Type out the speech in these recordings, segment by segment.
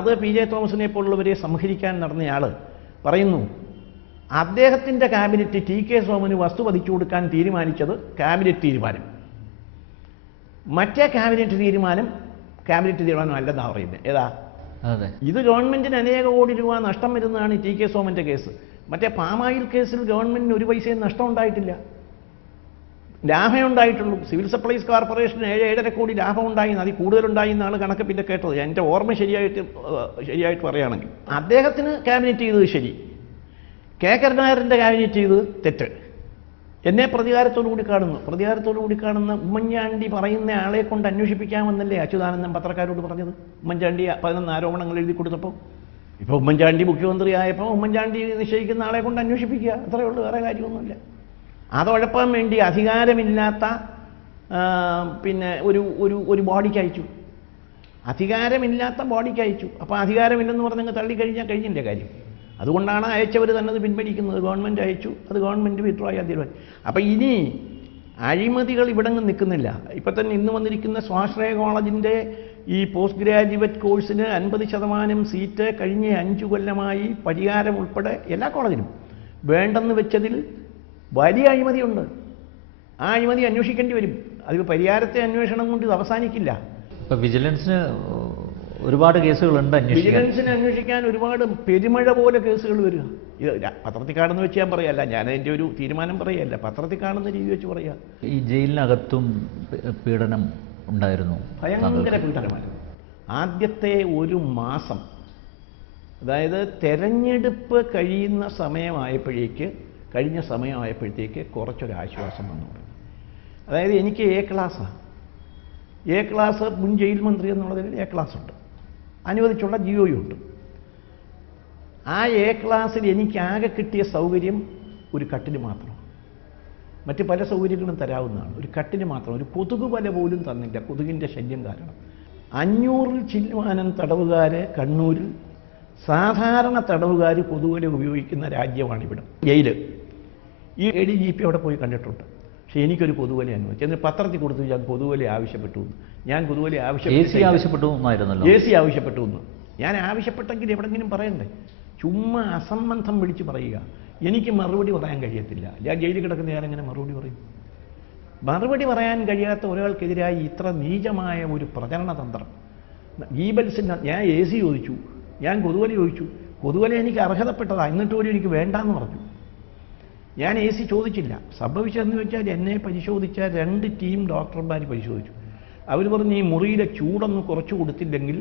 അത് P J തോമസിനെ പോലുള്ളവരെ സംഹരിക്കാൻ നടന്നയാൾ പറയുന്നു, അദ്ദേഹത്തിൻ്റെ ക്യാബിനറ്റ് ടി കെ സോമന് വസ്തു പതിച്ചു കൊടുക്കാൻ തീരുമാനിച്ചത് ക്യാബിനറ്റ് തീരുമാനം, മറ്റേ ക്യാബിനറ്റ് തീരുമാനം അല്ലെന്നാണ് പറയുന്നത്. ഏതാ? അതെ, ഇത് ഗവൺമെൻറ്റിന് അനേക കോടി രൂപ നഷ്ടം വരുന്നതാണ് ടി കെ സോമൻ്റെ കേസ്. മറ്റേ പാമായിൽ കേസിൽ ഗവൺമെൻറ്റിന് ഒരു പൈസയും നഷ്ടം ഉണ്ടായിട്ടില്ല, ലാഭം ഉണ്ടായിട്ടുള്ളൂ. സിവിൽ സപ്ലൈസ് കോർപ്പറേഷന് 7-7.5 കോടി ലാഭം ഉണ്ടായി, അതിൽ കൂടുതലുണ്ടായി എന്നാണ് കണക്ക് പിന്നെ കേട്ടത്. എൻ്റെ ഓർമ്മ ശരിയായിട്ട് പറയുകയാണെങ്കിൽ അദ്ദേഹത്തിന് ക്യാബിനറ്റ് ചെയ്തത് ശരി, കെ കരുണാകരൻ്റെ ക്യാബിനറ്റ് ചെയ്തത് തെറ്റ്. എന്നെ പ്രതികാരത്തോടു കൂടി കാണുന്ന ഉമ്മൻചാണ്ടി പറയുന്ന ആളെ കൊണ്ട് അന്വേഷിപ്പിക്കാമെന്നല്ലേ അച്യുതാനന്ദൻ പത്രക്കാരോട് പറഞ്ഞത്? ഉമ്മൻചാണ്ടി 11 ആരോപണങ്ങൾ എഴുതി കൊടുത്തപ്പോൾ. ഇപ്പോൾ ഉമ്മൻചാണ്ടി മുഖ്യമന്ത്രിയായപ്പോൾ ഉമ്മൻചാണ്ടി നിശ്ചയിക്കുന്ന ആളെ കൊണ്ട് അന്വേഷിപ്പിക്കുക, അത്രയേ ഉള്ളൂ, വേറെ കാര്യമൊന്നുമില്ല. അതുഴപ്പാൻ വേണ്ടി അധികാരമില്ലാത്ത പിന്നെ ഒരു ബോഡിക്ക് അയച്ചു, അധികാരമില്ലാത്ത ബോഡിക്ക് അയച്ചു. അപ്പോൾ അധികാരമില്ലെന്ന് പറഞ്ഞങ്ങ് തള്ളിക്കഴിഞ്ഞാൽ കഴിഞ്ഞില്ലേ കാര്യം. അതുകൊണ്ടാണ് അയച്ചവർ തന്നെ അത് പിൻവലിക്കുന്നത്. ഗവൺമെൻറ് അയച്ചു, അത് ഗവൺമെൻറ് വിഡ്രോ ചെയ്യാൻ തീരുമാനം. അപ്പോൾ ഇനി അഴിമതികൾ ഇവിടെങ്ങും നിൽക്കുന്നില്ല. ഇപ്പം തന്നെ ഇന്ന് വന്നിരിക്കുന്ന സ്വാശ്രയ കോളേജിൻ്റെ ഈ പോസ്റ്റ് ഗ്രാജുവേറ്റ് കോഴ്സിന് 50% സീറ്റ് കഴിഞ്ഞ 5 കൊല്ലമായി പരിഹാരം ഉൾപ്പെടെ എല്ലാ കോളേജിലും വേണ്ടെന്ന് വെച്ചതിൽ വലിയ അഴിമതിയുണ്ട്. ആ അഴിമതി അന്വേഷിക്കേണ്ടി വരും. അത് പരിഹാരത്തെ അന്വേഷണം കൊണ്ട് ഇത് അവസാനിക്കില്ല. ഇപ്പം വിജിലൻസിന് ഒരുപാട് കേസുകളുണ്ട്, വിജിലൻസിനെ അന്വേഷിക്കാൻ ഒരുപാട് പെരുമഴ പോലെ കേസുകൾ വരിക. ഇത് പത്രത്തിൽ കാണുന്ന വെച്ച് ഞാൻ പറയല്ല, ഞാൻ അതിൻ്റെ ഒരു തീരുമാനം പറയല്ല, പത്രത്തിൽ കാണുന്ന രീതി വെച്ച് പറയാം. ഈ ജയിലിനകത്തും പീഡനം ഉണ്ടായിരുന്നു, ഭയങ്കര പീഡനമായിരുന്നു. ആദ്യത്തെ ഒരു മാസം, അതായത് തെരഞ്ഞെടുപ്പ് കഴിഞ്ഞ സമയമായപ്പോഴത്തേക്ക് കുറച്ചൊരാശ്വാസം വന്നു. അതായത് എനിക്ക് എ ക്ലാസ് മുൻ ജയിൽ മന്ത്രി എന്നുള്ളതിൽ എ ക്ലാസ് ഉണ്ട്, അനുവദിച്ചുള്ള ജിയോയും ഉണ്ട്. ആ എ ക്ലാസ്സിൽ എനിക്കാകെ കിട്ടിയ സൗകര്യം ഒരു കട്ടിന് മാത്രം, മറ്റ് പല സൗകര്യങ്ങളും തരാവുന്നതാണ്. ഒരു കട്ടിന് മാത്രം, ഒരു കൊതുക് വല പോലും തന്നില്ല, കൊതുകിൻ്റെ ശല്യം കാരണം. 500 ചില്ലുവാനം തടവുകാര് കണ്ണൂരിൽ, സാധാരണ തടവുകാർ കൊതുകുവല ഉപയോഗിക്കുന്ന രാജ്യമാണിവിടെ ജയില്. ഈ ADGP അവിടെ പോയി കണ്ടിട്ടുണ്ട്. പക്ഷേ എനിക്കൊരു കൊതുകുവല അനുവദിച്ചു. എന്നിട്ട് പത്രത്തിൽ കൊടുത്തു ഞാൻ കൊതുകുവല ആവശ്യപ്പെട്ടു എന്ന്. ഞാൻ കൊതുകുവല ആവശ്യപ്പെട്ടു എന്ന് ഞാൻ ആവശ്യപ്പെട്ടെങ്കിൽ എവിടെങ്കിലും പറയണ്ടേ? ചുമ്മാ അസംബന്ധം വിളിച്ച് പറയുക. എനിക്ക് മറുപടി പറയാൻ കഴിയത്തില്ല. ഞാൻ ജയിലിൽ കിടക്കുന്ന ഞാനെങ്ങനെ മറുപടി പറയും? മറുപടി പറയാൻ കഴിയാത്ത ഒരാൾക്കെതിരായി ഇത്ര നീചമായ ഒരു പ്രചരണ തന്ത്രം. ഗീബൽസിന് ഞാൻ AC ചോദിച്ചു, ഞാൻ കൊതുകുവല ചോദിച്ചു. കൊതുകുവല എനിക്ക് അർഹതപ്പെട്ടതാണ്, എന്നിട്ട് പോലും എനിക്ക് വേണ്ടാന്ന് പറഞ്ഞു. ഞാൻ AC ചോദിച്ചില്ല. സംഭവിച്ചതെന്ന് വെച്ചാൽ എന്നെ പരിശോധിച്ച 2 ടീം ഡോക്ടർമാർ പരിശോധിച്ചു. അവർ പറഞ്ഞ് ഈ മുറിയിലെ ചൂടൊന്ന് കുറച്ച് കൊടുത്തില്ലെങ്കിൽ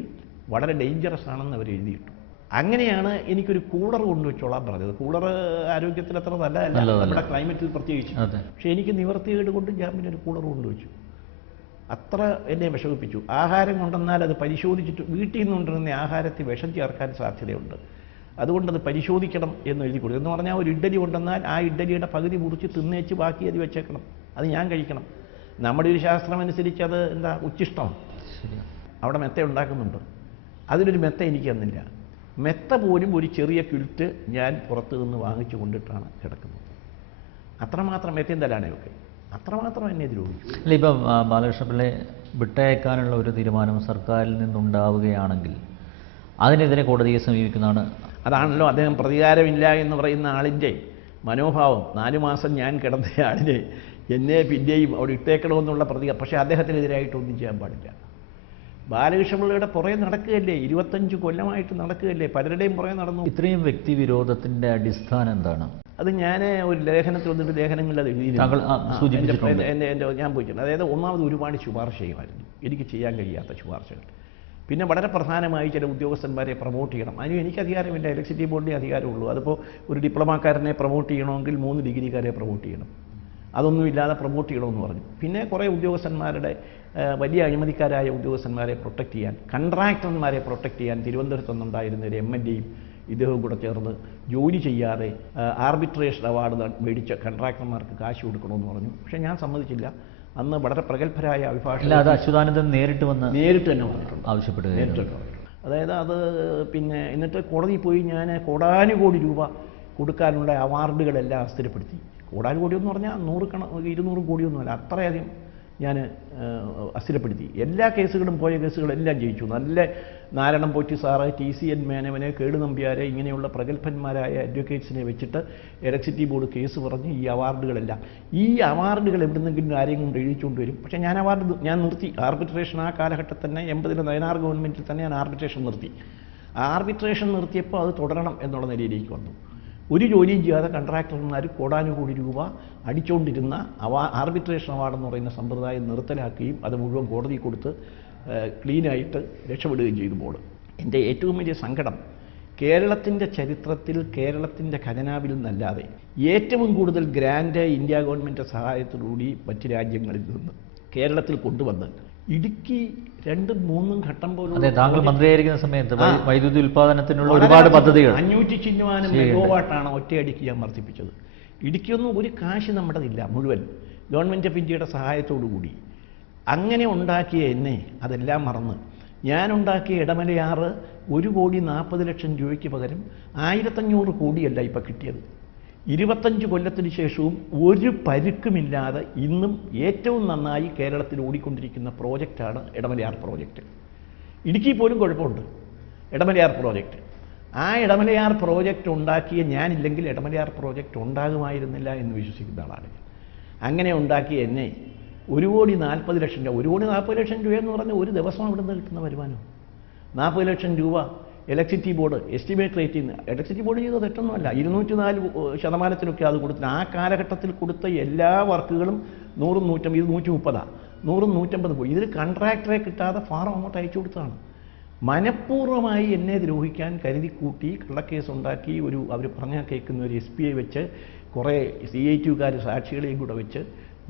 വളരെ ഡേഞ്ചറസ് ആണെന്ന് അവർ എഴുതിയിട്ടു. അങ്ങനെയാണ് എനിക്കൊരു കൂളർ കൊണ്ടുവച്ചോളാൻ പറഞ്ഞത്. കൂളർ ആരോഗ്യത്തിൽ അത്ര നല്ലതല്ല, നമ്മുടെ ക്ലൈമറ്റിൽ പ്രത്യേകിച്ച്. പക്ഷേ എനിക്ക് നിവർത്തികേട് കൊണ്ട് ഞാൻ പിന്നെ ഒരു കൂളർ കൊണ്ടുവച്ചു. അത്ര എന്നെ വിഷമിപ്പിച്ചു. ആഹാരം കൊണ്ടുവന്നാൽ അത് പരിശോധിച്ചിട്ട്, വീട്ടിൽ നിന്ന് കൊണ്ടുവരുന്ന ആഹാരത്തിൽ വിഷം ചേർക്കാൻ സാധ്യതയുണ്ട്, അതുകൊണ്ടത് പരിശോധിക്കണം എന്ന് എഴുതി കൊടുക്കും. എന്ന് പറഞ്ഞാൽ ഒരു ഇഡ്ഡലി കൊണ്ടുവന്നാൽ ആ ഇഡ്ഡലിയുടെ പകുതി മുറിച്ച് തിന്നേച്ച് ബാക്കി അത് വെച്ചേക്കണം, അത് ഞാൻ കഴിക്കണം. നമ്മുടെ ഒരു ശാസ്ത്രം അനുസരിച്ച് അത് എന്താ ഉച്ഛിഷ്ടമാണ്. അവിടെ മെത്ത ഉണ്ടാക്കുന്നുണ്ട്, അതിലൊരു മെത്ത എനിക്ക് തന്നില്ല. മെത്ത പോലും ഒരു ചെറിയ ക്വിൽറ്റ് ഞാൻ പുറത്തു നിന്ന് വാങ്ങിച്ചു കൊണ്ടിട്ടാണ് കിടക്കുന്നത്. അത്രമാത്രം മെത്തയും തലാണയൊക്കെ അത്രമാത്രം എന്നെ ദ്രോഹിച്ചു. അല്ല, ഇപ്പം ബാലകൃഷ്ണപിള്ളയെ വിട്ടയക്കാനുള്ള ഒരു തീരുമാനം സർക്കാരിൽ നിന്നുണ്ടാവുകയാണെങ്കിൽ അതിനെതിരെ കോടതിയെ സമീപിക്കുന്നതാണ്. അതാണല്ലോ അദ്ദേഹം പ്രതികാരമില്ല എന്ന് പറയുന്ന ആളിൻ്റെ മനോഭാവം. 4 മാസം ഞാൻ കിടന്ന ആളിനെ എന്നെ പിന്നെയും അവിടെ ഇട്ടേക്കണമെന്നുള്ള പക്ഷേ അദ്ദേഹത്തിനെതിരായിട്ടൊന്നും ചെയ്യാൻ പാടില്ല. ബാലകൃഷ്ണപിള്ളയുടെ പുറകെ നടക്കുകയല്ലേ, 25 കൊല്ലമായിട്ട് നടക്കുകയല്ലേ, പലരുടെയും പുറകെ നടന്നു. ഇത്രയും വ്യക്തി വിരോധത്തിൻ്റെ അടിസ്ഥാനം എന്താണ്? അത് ഞാൻ ഒരു ലേഖനത്തിൽ വന്നിട്ട് ലേഖനങ്ങളിൽ അത് എഴുതി ഞാൻ പോയിട്ടുണ്ട്. അതായത് ഒന്നാമത് ഒരുപാട് ശുപാർശ ചെയ്യുമായിരുന്നു, എനിക്ക് ചെയ്യാൻ കഴിയാത്ത ശുപാർശകൾ. പിന്നെ വളരെ പ്രധാനമായി ചില ഉദ്യോഗസ്ഥന്മാരെ പ്രൊമോട്ട് ചെയ്യണം. അതിന് എനിക്ക് അധികാരമില്ല, ഇലക്ട്രിസിറ്റി ബോർഡിൻ്റെ അധികാരമുള്ളൂ. അതിപ്പോൾ ഒരു ഡിപ്ലോമാക്കാരനെ പ്രൊമോട്ട് ചെയ്യണമെങ്കിൽ 3 ഡിഗ്രിക്കാരെ പ്രൊമോട്ട് ചെയ്യണം, അതൊന്നുമില്ലാതെ പ്രൊമോട്ട് ചെയ്യണമെന്ന് പറഞ്ഞു. പിന്നെ കുറേ ഉദ്യോഗസ്ഥന്മാരുടെ വലിയ അഴിമതിക്കാരായ ഉദ്യോഗസ്ഥന്മാരെ പ്രൊട്ടക്റ്റ് ചെയ്യാൻ, കൺട്രാക്ടർമാരെ പ്രൊട്ടക്റ്റ് ചെയ്യാൻ തിരുവനന്തപുരത്ത് നിന്നുണ്ടായിരുന്ന ഒരു MLA-യും ഇദ്ദേഹവും കൂടെ ചേർന്ന് ജോലി ചെയ്യാതെ ആർബിട്രേഷൻ അവാർഡ് മേടിച്ച കൺട്രാക്ടർമാർക്ക് കാശ് കൊടുക്കണമെന്ന് പറഞ്ഞു. പക്ഷേ ഞാൻ സമ്മതിച്ചില്ല. അന്ന് വളരെ പ്രഗത്ഭരായ അഭിഭാഷകർ അച്യുതാനന്ദൻ നേരിട്ട് തന്നെ പറഞ്ഞിട്ടുണ്ട്, ആവശ്യപ്പെട്ടു. അതായത് അത് പിന്നെ എന്നിട്ട് കോടതിയിൽ പോയി ഞാൻ കോടാനുകോടി രൂപ കൊടുക്കാനുള്ള അവാർഡുകളെല്ലാം അസ്ഥിരപ്പെടുത്തി. കോടാനുകോടി എന്ന് പറഞ്ഞാൽ 100 കോടിയൊന്നുമല്ല, അത്രയധികം ഞാൻ അസ്ഥിരപ്പെടുത്തി. എല്ലാ കേസുകളും പോയ കേസുകളെല്ലാം ജയിച്ചു. നാരായണൻ പോറ്റി സാറ്, TCN മേനവന്, കേടു നമ്പ്യാരെ, ഇങ്ങനെയുള്ള പ്രഗത്ഭന്മാരായ അഡ്വക്കേറ്റ്സിനെ വെച്ചിട്ട് ഇലക്ട്രിസിറ്റി ബോർഡ് കേസ് പറഞ്ഞ് ഈ അവാർഡുകളെല്ലാം, ഈ അവാർഡുകൾ എവിടുന്നെങ്കിലും ആരെയും കൊണ്ട് എഴുതിച്ചുകൊണ്ട് വരും. പക്ഷേ ഞാൻ നിർത്തി ആർബിട്രേഷൻ. ആ കാലഘട്ടത്തിൽ തന്നെ 80-ലെ നയനാർ ഗവൺമെൻറ്റിൽ തന്നെ ഞാൻ ആർബിട്രേഷൻ നിർത്തി. ആർബിട്രേഷൻ നിർത്തിയപ്പോൾ അത് തുടരണം എന്നുള്ള നിലയിലേക്ക് വന്നു. ഒരു ജോലിയും ചെയ്യാതെ കൺട്രാക്ടർമാർ കോടാനുകോടി രൂപ അടിച്ചുകൊണ്ടിരുന്ന ആർബിട്രേഷൻ അവാർഡെന്ന് പറയുന്ന സമ്പ്രദായം നിർത്തലാക്കുകയും അത് മുഴുവൻ കോടതി കൊടുത്ത് ക്ലീനായിട്ട് രക്ഷപ്പെടുകയും ചെയ്തു ബോർഡ്. എൻ്റെ ഏറ്റവും വലിയ സങ്കടം, കേരളത്തിൻ്റെ ചരിത്രത്തിൽ കേരളത്തിൻ്റെ ഖജനാവിൽ നിന്നല്ലാതെ ഏറ്റവും കൂടുതൽ ഗ്രാൻഡ് ഇന്ത്യ ഗവൺമെൻറ് സഹായത്തോടുകൂടി മറ്റ് രാജ്യങ്ങളിൽ നിന്ന് കേരളത്തിൽ കൊണ്ടുവന്ന് ഇടുക്കി 2-3 ഘട്ടം പോലും. താങ്കൾ മന്ത്രിയായിരിക്കുന്ന സമയത്ത് വൈദ്യുതി ഉൽപ്പാദനത്തിനുള്ള ഒരുപാട് പദ്ധതികൾ 500 ചിഹ്നമാനം മെഗാവാട്ടാണ് ഒറ്റയടിക്ക് ഞാൻ വർദ്ധിപ്പിച്ചത്. ഇടുക്കിയൊന്നും ഒരു കാശ് നമ്മുടെതില്ല, മുഴുവൻ ഗവൺമെൻറ് ഓഫ് ഇന്ത്യയുടെ സഹായത്തോടു കൂടി. അങ്ങനെ ഉണ്ടാക്കിയ എന്നെ അതെല്ലാം മറന്ന് ഞാനുണ്ടാക്കിയ ഇടമലയാറ് 1,40,00,000 രൂപയ്ക്ക് പകരം 1,500 കോടിയല്ല ഇപ്പം കിട്ടിയത്. 25 കൊല്ലത്തിന് ശേഷവും ഒരു പരുക്കുമില്ലാതെ ഇന്നും ഏറ്റവും നന്നായി കേരളത്തിൽ ഓടിക്കൊണ്ടിരിക്കുന്ന പ്രോജക്റ്റാണ് ഇടമലയാർ പ്രോജക്റ്റ്. ഇടുക്കി പോലും കുഴപ്പമുണ്ട്. ഇടമലയാർ പ്രോജക്റ്റ്, ആ ഇടമലയാർ പ്രോജക്റ്റ് ഉണ്ടാക്കിയ ഞാനില്ലെങ്കിൽ ഇടമലയാർ പ്രോജക്റ്റ് ഉണ്ടാകുമായിരുന്നില്ല എന്ന് വിശ്വസിക്കുന്ന ആളാണ്. അങ്ങനെ ഉണ്ടാക്കിയ എന്നെ 1,40,00,000 രൂപ, 1,40,00,000 രൂപ എന്ന് പറഞ്ഞാൽ ഒരു ദിവസം അവിടെ നിന്ന് കിട്ടുന്ന വരുമാനം. 40 ലക്ഷം രൂപ ഇലക്ട്രിസിറ്റി ബോർഡ് എസ്റ്റിമേറ്റ് റേറ്റിൽ നിന്ന്, ഇലക്ട്രിസിറ്റി ബോർഡ് ചെയ്തത് തെറ്റൊന്നുമല്ല, 204% അത് കൊടുത്തില്ല. ആ കാലഘട്ടത്തിൽ കൊടുത്ത എല്ലാ വർക്കുകളും 100, 150, ഇത് 130, 100, 150 പോയി. ഇതിൽ കൺട്രാക്ടറെ കിട്ടാതെ ഫാറം അങ്ങോട്ട് അയച്ചു കൊടുത്തതാണ്. മനഃപൂർവ്വമായി എന്നെ ദ്രോഹിക്കാൻ കരുതിക്കൂട്ടി കള്ളക്കേസ് ഉണ്ടാക്കി അവർ പറഞ്ഞാൽ കേൾക്കുന്ന ഒരു SPയെ വെച്ച് കുറേ CITUകാർ സാക്ഷികളെയും കൂടെ വെച്ച്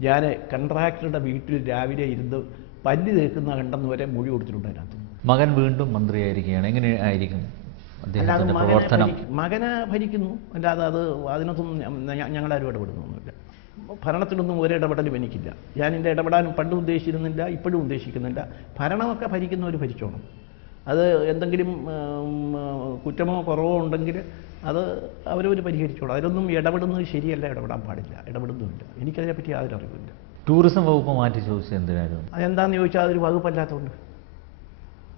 ഞാൻ കൺട്രാക്ടറുടെ വീട്ടിൽ രാവിലെ ഇരുന്ന് പല്ല് തേക്കുന്ന കണ്ടെന്ന് വരെ മൊഴി കൊടുത്തിട്ടുണ്ട് അതിനകത്ത്. മകൻ വീണ്ടും മന്ത്രിയായിരിക്കുകയാണ്, എങ്ങനെ ആയിരിക്കും അദ്ദേഹത്തിൻ്റെ പ്രവർത്തനം? മകനെ ഭരിക്കുന്നു, അല്ലാതെ അതിനകത്തൊന്നും ഞങ്ങളാരും ഇടപെടുന്നൊന്നുമില്ല. ഭരണത്തിലൊന്നും ഒരിടപെടലും എനിക്കില്ല. ഞാൻ എൻ്റെ ഇടപെടാനും പണ്ടും ഉദ്ദേശിച്ചിരുന്നില്ല, ഇപ്പോഴും ഉദ്ദേശിക്കുന്നില്ല. ഭരണമൊക്കെ ഭരിക്കുന്നവർ ഭരിച്ചോണം. അത് എന്തെങ്കിലും കുറ്റമോ കുറവോ ഉണ്ടെങ്കിൽ അത് അവരവർ പരിഹരിച്ചോളൂ. അതിലൊന്നും ഇടപെടുന്നത് ശരിയല്ല, ഇടപെടാൻ പാടില്ല, ഇടപെടുന്നുമില്ല. എനിക്കതിനെപ്പറ്റി യാതൊരു അറിവില്ല. ടൂറിസം വകുപ്പ് മാറ്റി ചോദിച്ചത് എന്തിനായിരുന്നു? അതെന്താണെന്ന് ചോദിച്ചാൽ അതൊരു വകുപ്പല്ലാത്തതുകൊണ്ട്.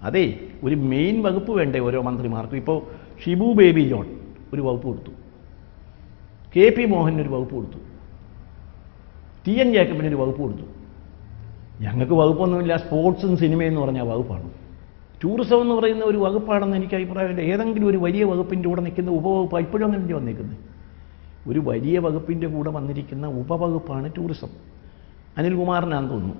അതേ, ഒരു മെയിൻ വകുപ്പ് വേണ്ടേ ഓരോ മന്ത്രിമാർക്കും. ഇപ്പോൾ ഷിബു ബേബി ജോൺ ഒരു വകുപ്പ് കൊടുത്തു, KP മോഹൻ ഒരു വകുപ്പ് കൊടുത്തു, TN ജേക്കബിന് ഒരു വകുപ്പ് കൊടുത്തു. ഞങ്ങൾക്ക് വകുപ്പൊന്നുമില്ല. സ്പോർട്സും സിനിമയെന്ന് പറഞ്ഞാൽ വകുപ്പാണ്. ടൂറിസം എന്ന് പറയുന്ന ഒരു വകുപ്പാണെന്ന് എനിക്ക് അഭിപ്രായമില്ല. ഏതെങ്കിലും ഒരു വലിയ വകുപ്പിൻ്റെ കൂടെ നിൽക്കുന്ന ഉപവകുപ്പ് ഇപ്പോഴും അങ്ങനെ വന്നിരിക്കുന്നത്. ഒരു വലിയ വകുപ്പിൻ്റെ കൂടെ വന്നിരിക്കുന്ന ഉപവകുപ്പാണ് ടൂറിസം. അനിൽകുമാറിനാണെന്ന് തോന്നുന്നു.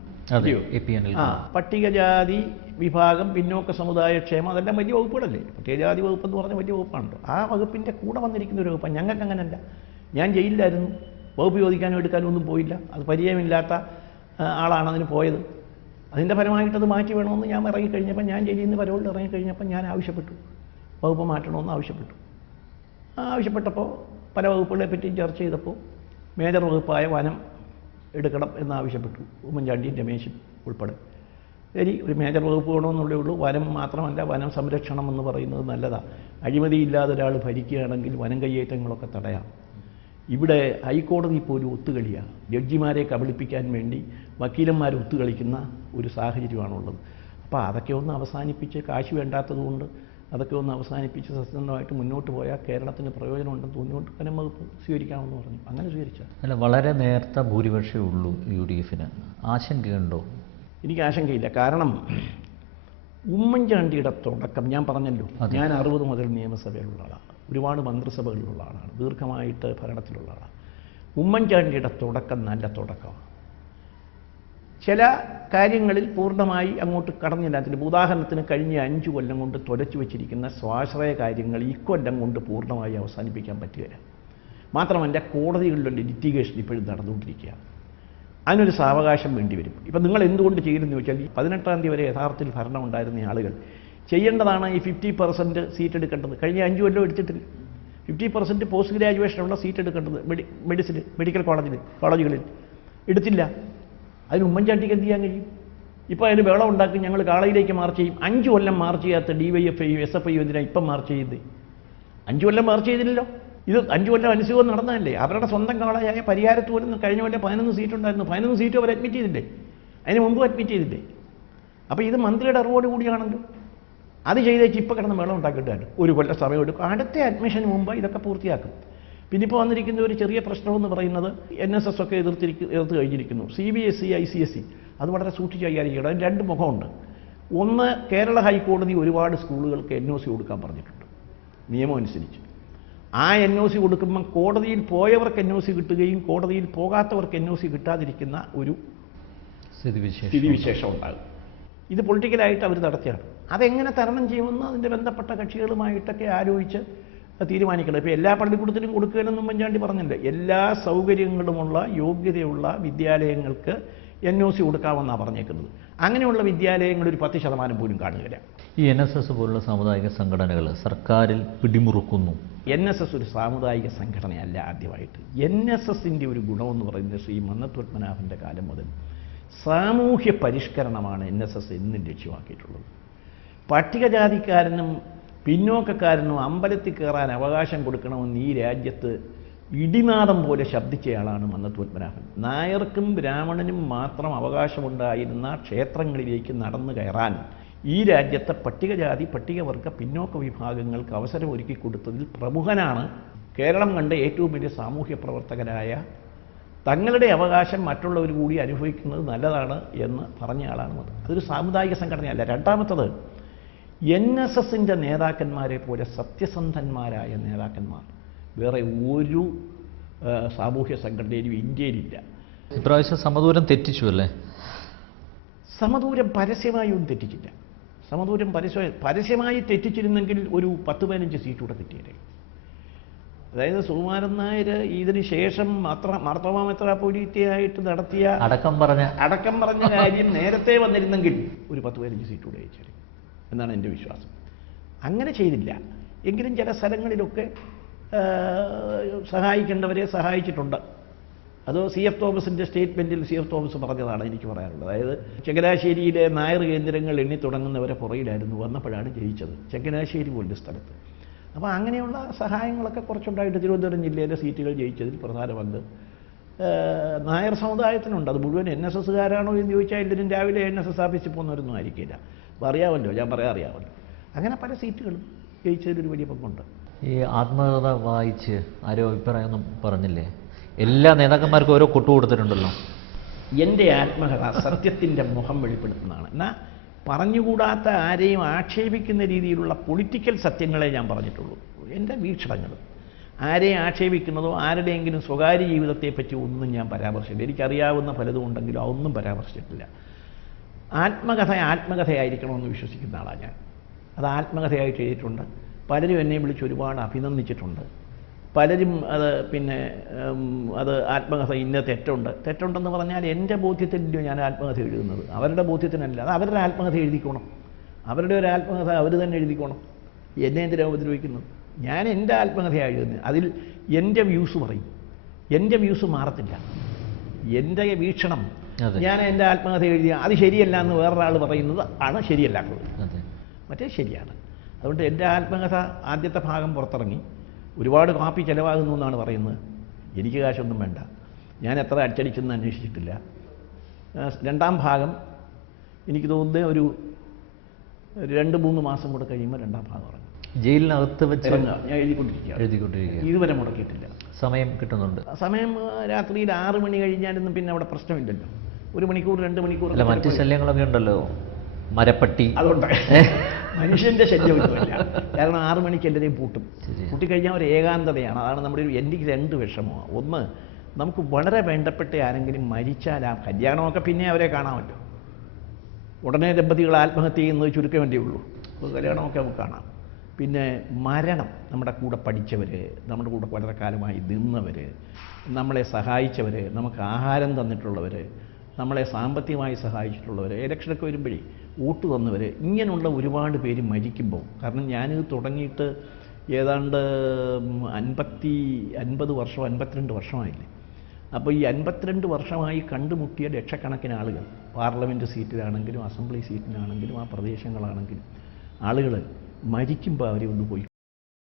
പട്ടികജാതി വിഭാഗം, പിന്നോക്ക സമുദായ ക്ഷേമം, അതെല്ലാം വലിയ വകുപ്പുകളല്ലേ. പട്ടികജാതി വകുപ്പ് എന്ന് പറഞ്ഞാൽ വലിയ വകുപ്പാണല്ലോ. ആ വകുപ്പിൻ്റെ കൂടെ വന്നിരിക്കുന്ന ഒരു വകുപ്പാണ്. ഞങ്ങൾക്ക് അങ്ങനല്ല. ഞാൻ ജയിലിലായിരുന്നു, വകുപ്പ് ചോദിക്കാനും എടുക്കാനും ഒന്നും പോയില്ല. അത് പരിചയമില്ലാത്ത ആളാണ് അതിന് പോയത്. അതിൻ്റെ ഫലമായിട്ടത് മാറ്റി വേണമെന്ന് ഞാൻ ഇറങ്ങിക്കഴിഞ്ഞപ്പോൾ, ഞാൻ ജയിലിൽ നിന്ന് പരോളിൽ ഇറങ്ങിക്കഴിഞ്ഞപ്പോൾ ഞാൻ ആവശ്യപ്പെട്ടു, വകുപ്പ് മാറ്റണമെന്ന് ആവശ്യപ്പെട്ടു. ആവശ്യപ്പെട്ടപ്പോൾ പല വകുപ്പുകളെ പറ്റിയും ചർച്ച ചെയ്തപ്പോൾ മേജർ വകുപ്പായ വനം എടുക്കണം എന്നാവശ്യപ്പെട്ടു. ഉമ്മൻചാണ്ടിയും രമേശും ഉൾപ്പെടെ. ശരി, ഒരു മേജർ വകുപ്പ് വേണമെന്നുള്ളേ ഉള്ളൂ. വനം മാത്രമല്ല, വനം സംരക്ഷണം എന്ന് പറയുന്നത് നല്ലതാണ്. അഴിമതിയില്ലാതെ ഒരാൾ ഭരിക്കുകയാണെങ്കിൽ വനം കയ്യേറ്റങ്ങളൊക്കെ തടയാം. ഇവിടെ ഹൈക്കോടതി പോലും ഒത്തുകളിയാണ്. ജഡ്ജിമാരെ കബളിപ്പിക്കാൻ വേണ്ടി വക്കീലന്മാർ ഒത്തുകളിക്കുന്ന ഒരു സാഹചര്യമാണുള്ളത്. അപ്പോൾ അതൊക്കെ ഒന്ന് അവസാനിപ്പിച്ച്, കാശ് വേണ്ടാത്തതുകൊണ്ട് അതൊക്കെ ഒന്ന് അവസാനിപ്പിച്ച് സത്യസന്ധമായിട്ട് മുന്നോട്ട് പോയാൽ കേരളത്തിന് പ്രയോജനമുണ്ടെന്ന് തോന്നിയോണ്ട് വനം വകുപ്പ് സ്വീകരിക്കാമെന്ന് പറഞ്ഞു. അങ്ങനെ സ്വീകരിച്ചാൽ. അല്ല, വളരെ നേരത്തെ ഭൂരിപക്ഷമേ ഉള്ളൂ UDF-ന്. ആശങ്കയുണ്ടോ? എനിക്ക് ആശങ്കയില്ല. കാരണം ഉമ്മൻചാണ്ടിയുടെ തുടക്കം ഞാൻ പറഞ്ഞല്ലോ, ഞാൻ 60 മുതൽ നിയമസഭയിലുള്ള ആളാണ്, ഒരുപാട് മന്ത്രിസഭകളിലുള്ള ആളാണ്, ദീർഘമായിട്ട് ഭരണത്തിലുള്ള ആളാണ്. ഉമ്മൻചാണ്ടിയുടെ തുടക്കം നല്ല തുടക്കമാണ്. ചില കാര്യങ്ങളിൽ പൂർണ്ണമായി അങ്ങോട്ട് കടന്നില്ലാത്തില്ല. ഉദാഹരണത്തിന് കഴിഞ്ഞ 5 കൊല്ലം കൊണ്ട് തുലച്ചു വെച്ചിരിക്കുന്ന സ്വാശ്രയ കാര്യങ്ങൾ ഇക്കൊല്ലം കൊണ്ട് പൂർണ്ണമായി അവസാനിപ്പിക്കാൻ പറ്റുകയില്ല. മാത്രമല്ല, കോടതികളിലുള്ള ലിറ്റിഗേഷൻ ഇപ്പോഴും നടന്നുകൊണ്ടിരിക്കുകയാണ്. അതിനൊരു സാവകാശം വേണ്ടിവരും. ഇപ്പം നിങ്ങൾ എന്തുകൊണ്ട് ചെയ്യുമെന്ന് ചോദിച്ചാൽ, 18-ാം തീയതി വരെ യഥാർത്ഥത്തിൽ ഭരണം ഉണ്ടായിരുന്ന ആളുകൾ ചെയ്യേണ്ടതാണ് ഈ 50% സീറ്റ് എടുക്കേണ്ടത്. കഴിഞ്ഞ 5 കൊല്ലം എടുത്തിട്ടില്ല. 50% പോസ്റ്റ് ഗ്രാജുവേഷനുള്ള സീറ്റ് എടുക്കേണ്ടത് മെഡിക്കൽ കോളേജുകളിൽ എടുത്തില്ല. അതിന് ഉമ്മൻചാണ്ടിക്ക് എന്ത് ചെയ്യാൻ കഴിയും? ഇപ്പോൾ അതിന് ബഹളം ഉണ്ടാക്കി ഞങ്ങൾ കാളയിലേക്ക് മാർച്ച് ചെയ്യും. 5 കൊല്ലം മാർച്ച് ചെയ്യാത്ത DYFIയും SFIയും എന്തിനാണ് ഇപ്പം മാർച്ച് ചെയ്തത്? 5 കൊല്ലം മാർച്ച് ചെയ്തില്ലല്ലോ. ഇത് 5 കൊല്ലം അനുസരിച്ച് നടന്നതല്ലേ. അവരുടെ സ്വന്തം കാളയായ പരിഹാരത്ത് പോലും കഴിഞ്ഞ കൊല്ലം 11 സീറ്റ് ഉണ്ടായിരുന്നു. 11 സീറ്റ് അവർ അഡ്മിറ്റ് ചെയ്തില്ലേ? അതിന് മുമ്പ് അഡ്മിറ്റ് ചെയ്തില്ലേ? അപ്പോൾ ഇത് മന്ത്രിയുടെ അറിവോട് കൂടിയാണല്ലോ. അത് ചെയ്തേച്ച് ഇപ്പോൾ കിടന്ന് മേളം ഉണ്ടാക്കിയിട്ടാണ് ഒരു കൊല്ലം സമയം എടുക്കും. അടുത്ത അഡ്മിഷന് മുമ്പ് ഇതൊക്കെ പൂർത്തിയാക്കും. പിന്നെ ഇപ്പോൾ വന്നിരിക്കുന്ന ഒരു ചെറിയ പ്രശ്നമെന്ന് പറയുന്നത് NSS ഒക്കെ എതിർത്ത് കഴിഞ്ഞിരിക്കുന്നു. CBSE ICSE അത് വളരെ സൂക്ഷിച്ച് കൈകാര്യം. അതിന് രണ്ട് മുഖമുണ്ട്. ഒന്ന്, കേരള ഹൈക്കോടതി ഒരുപാട് സ്കൂളുകൾക്ക് NOC കൊടുക്കാൻ പറഞ്ഞിട്ടുണ്ട് നിയമം അനുസരിച്ച്. ആ NOC കൊടുക്കുമ്പം കോടതിയിൽ പോയവർക്ക് NOC കിട്ടുകയും കോടതിയിൽ പോകാത്തവർക്ക് NOC കിട്ടാതിരിക്കുന്ന ഒരു സ്ഥിതിവിശേഷം ഉണ്ടാകും. ഇത് പൊളിറ്റിക്കലായിട്ട് അവർ നടത്തിയാണ്. അതെങ്ങനെ തരണം ചെയ്യുമെന്ന് അതിൻ്റെ ബന്ധപ്പെട്ട കക്ഷികളുമായിട്ടൊക്കെ ആലോചിച്ച് തീരുമാനിക്കണം. ഇപ്പോൾ എല്ലാ പള്ളിക്കൂടത്തിലും കൊടുക്കുകയെന്നും ഉമ്മൻചാണ്ടി പറഞ്ഞില്ല. എല്ലാ സൗകര്യങ്ങളുമുള്ള യോഗ്യതയുള്ള വിദ്യാലയങ്ങൾക്ക് NOC കൊടുക്കാമെന്നാണ് പറഞ്ഞേക്കുന്നത്. അങ്ങനെയുള്ള വിദ്യാലയങ്ങൾ ഒരു 10% പോലും കാണുകയില്ല. ഈ NSS പോലുള്ള സാമുദായിക സംഘടനകൾ സർക്കാരിൽ പിടിമുറുക്കുന്നു. NSS ഒരു സാമുദായിക സംഘടനയല്ല. ആദ്യമായിട്ട് NSSൻ്റെ ഒരു ഗുണമെന്ന് പറയുന്നത് ശ്രീ മന്നത്ത് പത്മനാഭൻ്റെ കാലം മുതൽ സാമൂഹ്യ പരിഷ്കരണമാണ് NSS എന്നും ലക്ഷ്യമാക്കിയിട്ടുള്ളത്. പട്ടികജാതിക്കാരനും പിന്നോക്കക്കാരനും അമ്പലത്തിൽ കയറാൻ അവകാശം കൊടുക്കണമെന്ന് ഈ രാജ്യത്ത് ഇടിനാദം പോലെ ശബ്ദിച്ചയാളാണ് മന്നത്ത് പത്മനാഭൻ. നായർക്കും ബ്രാഹ്മണനും മാത്രം അവകാശമുണ്ടായിരുന്ന ക്ഷേത്രങ്ങളിലേക്ക് നടന്നു കയറാൻ ഈ രാജ്യത്തെ പട്ടികജാതി പട്ടികവർഗ പിന്നോക്ക വിഭാഗങ്ങൾക്ക് അവസരം ഒരുക്കി കൊടുത്തതിൽ പ്രമുഖനാണ്. കേരളം കണ്ട ഏറ്റവും വലിയ സാമൂഹ്യ പ്രവർത്തകനായ, തങ്ങളുടെ അവകാശം മറ്റുള്ളവർ കൂടി അനുഭവിക്കുന്നത് നല്ലതാണ് എന്ന് പറഞ്ഞ ആളാണ്. അതൊരു സാമുദായിക സംഘടനയല്ല. രണ്ടാമത്തത്, NSSൻ്റെ നേതാക്കന്മാരെ പോലെ സത്യസന്ധന്മാരായ നേതാക്കന്മാർ വേറെ ഒരു സാമൂഹ്യ സംഘടനയിലും ഇന്ത്യയിലില്ല. ഇപ്രാവശ്യം സമദൂരം തെറ്റിച്ചു അല്ലേ? സമദൂരം പരസ്യമായി ഒന്നും തെറ്റിച്ചില്ല. സമദൂരം പരസ്യമായി തെറ്റിച്ചിരുന്നെങ്കിൽ ഒരു 10-15 സീറ്റ് കൂടെ തെറ്റിയേനെ. അതായത് സുകുമാരൻ നായർ ഇതിന് ശേഷം മാർത്തോമാ മെത്രാപ്പൊലീത്തയായിട്ട് നടത്തിയ അടക്കം പറഞ്ഞ കാര്യം നേരത്തെ വന്നിരുന്നെങ്കിൽ ഒരു 10-15 സീറ്റ് കൂടെ അയച്ചേനെ എന്നാണ് എൻ്റെ വിശ്വാസം. അങ്ങനെ ചെയ്തില്ല. എങ്കിലും ചില സ്ഥലങ്ങളിലൊക്കെ സഹായിക്കേണ്ടവരെ സഹായിച്ചിട്ടുണ്ട്. അത് CF തോമസിൻ്റെ സ്റ്റേറ്റ്മെൻറ്റിൽ CF തോമസ് പറഞ്ഞതാണ് എനിക്ക് പറയാനുള്ളത്. അതായത് ചങ്ങനാശ്ശേരിയിലെ നായർ കേന്ദ്രങ്ങൾ എണ്ണി തുടങ്ങുന്നവരെ പുറയിലായിരുന്നു, വന്നപ്പോഴാണ് ജയിച്ചത് ചങ്ങനാശ്ശേരി പോലൊരു സ്ഥലത്ത്. അപ്പോൾ അങ്ങനെയുള്ള സഹായങ്ങളൊക്കെ കുറച്ചുണ്ടായിട്ട് തിരുവനന്തപുരം ജില്ലയിലെ സീറ്റുകൾ ജയിച്ചതിൽ പ്രധാന പങ്ക് നായർ സമുദായത്തിനുണ്ട്. അത് മുഴുവൻ NSSകാരാണോ എന്ന് ചോദിച്ചാൽ ഇതിനും രാവിലെ NSS ഓഫീസിൽ പോകുന്നവരൊന്നും ആയിരിക്കില്ല. അപ്പോൾ അറിയാമല്ലോ, ഞാൻ അറിയാമല്ലോ. അങ്ങനെ പല സീറ്റുകളും ജയിച്ചതിലൊരു വലിയ പങ്കുണ്ട്. ഈ ആത്മകഥ വായിച്ച് ആരോ അഭിപ്രായമൊന്നും പറഞ്ഞില്ലേ? എല്ലാ നേതാക്കന്മാർക്കും ഓരോ കൊട്ടു കൊടുത്തിട്ടുണ്ടല്ലോ. എൻ്റെ ആത്മകഥ സത്യത്തിൻ്റെ മുഖം വെളിപ്പെടുത്തുന്നതാണ്. എന്നാൽ പറഞ്ഞുകൂടാത്ത ആരെയും ആക്ഷേപിക്കുന്ന രീതിയിലുള്ള പൊളിറ്റിക്കൽ സത്യങ്ങളെ ഞാൻ പറഞ്ഞിട്ടുള്ളൂ. എൻ്റെ വീക്ഷണങ്ങൾ ആരെയും ആക്ഷേപിക്കുന്നതോ ആരുടെയെങ്കിലും സ്വകാര്യ ജീവിതത്തെപ്പറ്റി ഒന്നും ഞാൻ പരാമർശിച്ചില്ല. എനിക്കറിയാവുന്ന പലതും ഉണ്ടെങ്കിലും അതൊന്നും പരാമർശിച്ചിട്ടില്ല. ആത്മകഥയായിരിക്കണമെന്ന് വിശ്വസിക്കുന്ന ആളാണ് ഞാൻ. അത് ആത്മകഥയായിട്ട് എഴുതിയിട്ടുണ്ട്. പലരും എന്നെ വിളിച്ച് ഒരുപാട് അഭിനന്ദിച്ചിട്ടുണ്ട്. പലരും അത് ആത്മകഥ ഇന്ന തെറ്റുണ്ടെന്ന് പറഞ്ഞാൽ എൻ്റെ ബോധ്യത്തിലല്ലോ ഞാൻ ആത്മകഥ എഴുതുന്നത്, അവരുടെ ബോധ്യത്തിനല്ല. അത് അവരുടെ ആത്മകഥ എഴുതിക്കോണം, അവരുടെ ഒരു ആത്മകഥ അവർ തന്നെ എഴുതിക്കോണം. എന്നെ എന്തിനാണ് ഉപദ്രവിക്കുന്നത്? ഞാൻ എൻ്റെ ആത്മകഥയാണ് എഴുതുന്നത്. അതിൽ എൻ്റെ വ്യൂസ് പറയും. എൻ്റെ വ്യൂസ് മാറത്തില്ല. എൻ്റെ വീക്ഷണം, ഞാൻ എൻ്റെ ആത്മകഥ എഴുതിയ അത് ശരിയല്ല എന്ന് വേറൊരാൾ പറയുന്നത് ആണ് ശരിയല്ലാത്തത്. മറ്റേ ശരിയാണ്. അതുകൊണ്ട് എൻ്റെ ആത്മകഥ ആദ്യത്തെ ഭാഗം പുറത്തിറങ്ങി. ഒരുപാട് കാപ്പി ചിലവാകുന്നു എന്നാണ് പറയുന്നത്. എനിക്ക് കാശൊന്നും വേണ്ട. ഞാൻ എത്ര അച്ചടിച്ചെന്ന് അന്വേഷിച്ചിട്ടില്ല. രണ്ടാം ഭാഗം എനിക്ക് തോന്നുന്നത് ഒരു 2-3 മാസം കൂടെ കഴിയുമ്പോൾ രണ്ടാം ഭാഗം ഇറങ്ങും. ജയിലിനകത്ത് വെച്ച് ഞാൻ എഴുതിക്കൊണ്ടിരിക്കുക. ഇതുവരെ മുടക്കിയിട്ടില്ല. സമയം കിട്ടുന്നുണ്ട്. സമയം രാത്രിയിൽ 6 മണി കഴിഞ്ഞാലൊന്നും പിന്നെ അവിടെ പ്രശ്നമില്ലല്ലോ. 1 മണിക്കൂർ 2 മണിക്കൂർ. അല്ല, മറ്റു ശല്യങ്ങളൊക്കെ ഉണ്ടല്ലോ, മരപ്പട്ടി. അതുകൊണ്ട് മനുഷ്യൻ്റെ ശല്യമൊന്നുമില്ല. കാരണം 6 മണിക്ക് എല്ലാവരെയും പൂട്ടിക്കഴിഞ്ഞാൽ ഒരു ഏകാന്തതയാണ്. അതാണ് നമ്മുടെ എനിക്ക് 2 വിഷമമാണ്. ഒന്ന്, നമുക്ക് വളരെ വേണ്ടപ്പെട്ട ആരെങ്കിലും മരിച്ചാൽ ആ കല്യാണമൊക്കെ പിന്നെ അവരെ കാണാമല്ലോ. ഉടനെ ദമ്പതികൾ ആത്മഹത്യ ചെയ്യുന്നത് ചുരുക്കം വേണ്ടിയേ ഉള്ളൂ. അപ്പോൾ കല്യാണമൊക്കെ നമുക്ക് കാണാം. പിന്നെ മരണം, നമ്മുടെ കൂടെ പഠിച്ചവർ, നമ്മുടെ കൂടെ വളരെ കാലമായി നിന്നവർ, നമ്മളെ സഹായിച്ചവർ, നമുക്ക് ആഹാരം തന്നിട്ടുള്ളവർ, നമ്മളെ സാമ്പത്തികമായി സഹായിച്ചിട്ടുള്ളവർ, ഇലക്ഷനൊക്കെ വരുമ്പോഴേ വോട്ട് തന്നവർ, ഇങ്ങനെയുള്ള ഒരുപാട് പേര് മരിക്കുമ്പോൾ, കാരണം ഞാനിത് തുടങ്ങിയിട്ട് ഏതാണ്ട് 50 വർഷം 52 വർഷമായില്ലേ. അപ്പോൾ ഈ 52 വർഷമായി കണ്ടുമുട്ടിയ ലക്ഷക്കണക്കിന് ആളുകൾ, പാർലമെൻറ്റ് സീറ്റിലാണെങ്കിലും അസംബ്ലി സീറ്റിലാണെങ്കിലും ആ പ്രദേശങ്ങളാണെങ്കിലും ആളുകൾ മരിക്കുമ്പോൾ അവരെ ഒന്ന് പോയി